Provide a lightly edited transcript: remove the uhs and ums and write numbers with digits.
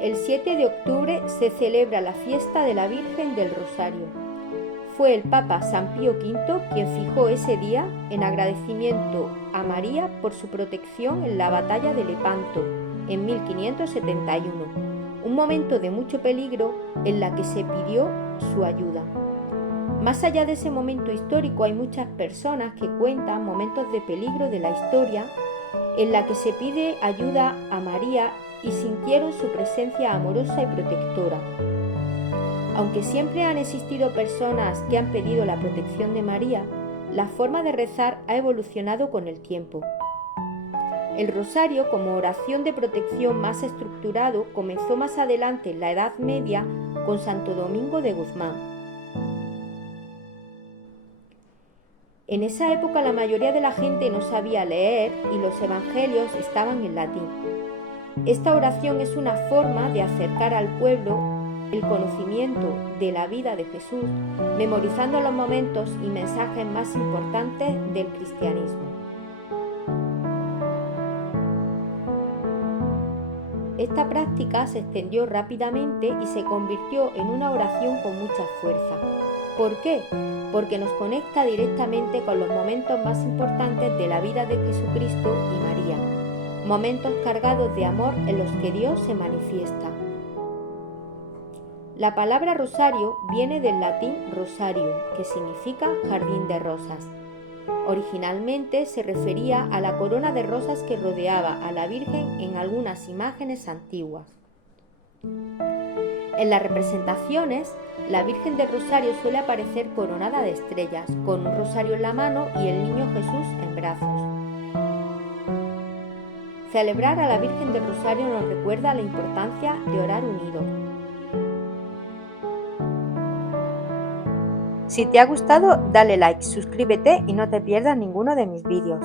El 7 de octubre se celebra la fiesta de la Virgen del Rosario. Fue el Papa San Pío V quien fijó ese día en agradecimiento a María por su protección en la batalla de Lepanto en 1571, un momento de mucho peligro en la que se pidió su ayuda. Más allá de ese momento histórico hay muchas personas que cuentan momentos de peligro de la historia en la que se pide ayuda a María y sintieron su presencia amorosa y protectora. Aunque siempre han existido personas que han pedido la protección de María, la forma de rezar ha evolucionado con el tiempo. El rosario, como oración de protección más estructurado, comenzó más adelante en la Edad Media con Santo Domingo de Guzmán. En esa época la mayoría de la gente no sabía leer y los evangelios estaban en latín. Esta oración es una forma de acercar al pueblo el conocimiento de la vida de Jesús, memorizando los momentos y mensajes más importantes del cristianismo. Esta práctica se extendió rápidamente y se convirtió en una oración con mucha fuerza. ¿Por qué? Porque nos conecta directamente con los momentos más importantes de la vida de Jesucristo y María, momentos cargados de amor en los que Dios se manifiesta. La palabra rosario viene del latín rosarium, que significa jardín de rosas. Originalmente se refería a la corona de rosas que rodeaba a la Virgen en algunas imágenes antiguas. En las representaciones, la Virgen del Rosario suele aparecer coronada de estrellas, con un rosario en la mano y el niño Jesús en brazos. Celebrar a la Virgen del Rosario nos recuerda la importancia de orar unidos. Si te ha gustado, dale like, suscríbete y no te pierdas ninguno de mis vídeos.